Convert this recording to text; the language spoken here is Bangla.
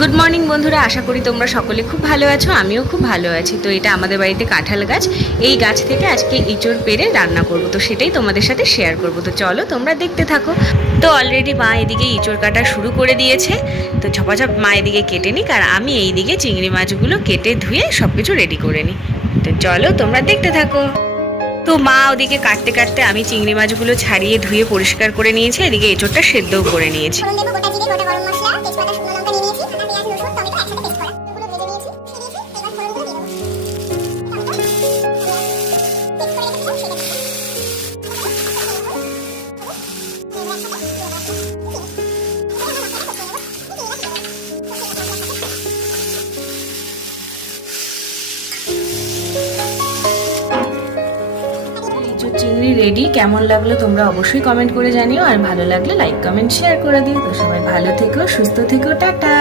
গুড মর্নিং বন্ধুরা, আশা করি তোমরা সকলে খুব ভালো আছো। আমিও খুব ভালো আছি। তো এটা আমাদের বাড়িতে কাঁঠাল গাছ, এই গাছ থেকে আজকে এঁচোড় পেড়ে রান্না করব, তো সেটাই তোমাদের সাথে শেয়ার করব। তো চলো তোমরা দেখতে থাকো। তো অলরেডি মা এদিকে এঁচোড় কাটা শুরু করে দিয়েছে। তো ঝপাঝপ মা এদিকে কেটে নিক, আর আমি এইদিকে চিংড়ি মাছগুলো কেটে ধুয়ে সব কিছু রেডি করে নিই। তো চলো তোমরা দেখতে থাকো। তো মা ওদিকে কাটতে কাটতে আমি চিংড়ি মাছগুলো ছাড়িয়ে ধুয়ে পরিষ্কার করে নিয়েছি, এদিকে এঁচোড়টা সেদ্ধও করে নিয়েছি। চিংড়ি রেডি। কেমন লাগলো তোমরা অবশ্যই কমেন্ট করে জানিও, আর ভালো লাগলে লাইক কমেন্ট শেয়ার করে দিও। তো সবাই ভালো থেকো, সুস্থ থেকো, টাটা।